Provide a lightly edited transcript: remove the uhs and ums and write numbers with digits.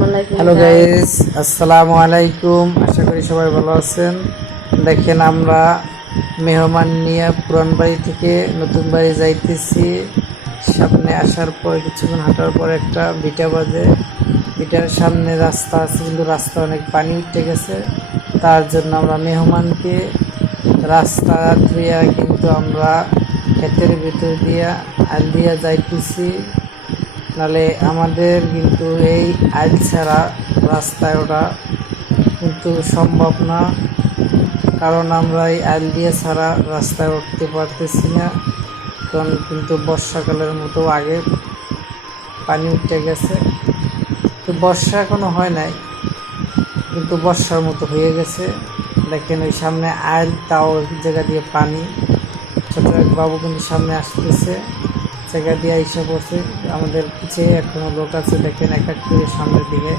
Hello guys, আসসালামু আলাইকুম। আশা করি সবাই ভালো আছেন। দেখেন, আমরা মেহমান নিয়ে পুরান বাড়ি থেকে নতুন বাড়ি যাইতেছি। সামনে আসার পর কিছুক্ষণ হাঁটার পর একটা ভিটা বাজে। ভিটার সামনে রাস্তা আছে, কিন্তু রাস্তা অনেক পানি উঠে গেছে। তার জন্য আমরা মেহমানকে রাস্তা ধুইয়া কিন্তু আমরা ক্ষেতের ভিতর দিয়া আল দিয়া যাইতেছি। নালে আমাদের কিন্তু এই আইল ছাড়া রাস্তায় ওটা কিন্তু সম্ভব না, কারণ আমরা এই আইল দিয়ে ছাড়া রাস্তায় উঠতে পারতেছি না। কারণ কিন্তু বর্ষাকালের মতো আগে পানি উঠে গেছে। তো বর্ষা এখনো হয় নাই, কিন্তু বর্ষার মতো হয়ে গেছে। দেখেন ওই সামনে আইল, তাও জায়গা দিয়ে পানি। ছোট এক বাবু কিন্তু সামনে আসতেছে, জায়গা দিয়ে এসে পড়ছে। আমাদের পিছিয়ে এখনো লোক আছে, দেখেন এক এক করে সামনের দিকে